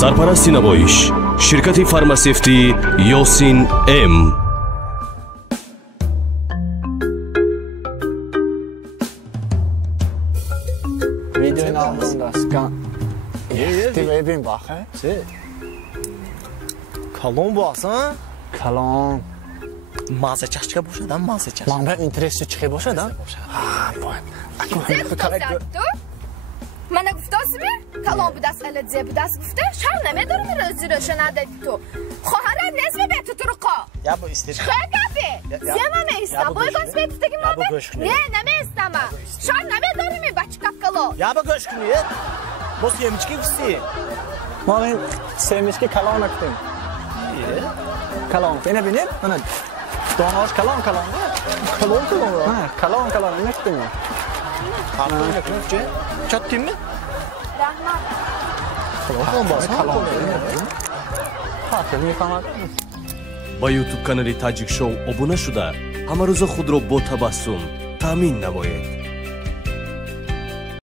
سرپرستی نمایش شرکت فارماسیفتی یاسین ام. Videoyu aldığında skan. Bebin bak. Kalon bu asan. Kalon. Mazə çaşqa boşadan mazə çaş. Lan ben interesi çıkıyor boşadan. Ha boy. Mana guftosimi? Kalon bu dast aladze bu dast gufta. Şar neme darım özü roşanada tu. Xahara nezme be tuturuqa. Ya bu istedi. Xagafi. Zema me istam. Boy konsmet istagim Ya bu abi. göşkünü. Ne neme istama. Şar neme darım baç kapkalo. Ya bu göşkünü ya. Bu yemişki gitsi. Ben sevmiş ki kalon aktim. Kalon. Beni binip. Ana. Donaj kalon kalon. Kalon kalon. Ha kalon kalon ne aktim ya? Kalon ne kınıfçı? Çattın mı? Rahmat. Kalon basan. Kalon. Ha filmi falan. با یوتیوب کانال تاجیک شو ابونه شده همه روز خود رو با تبسم تامین نمایید.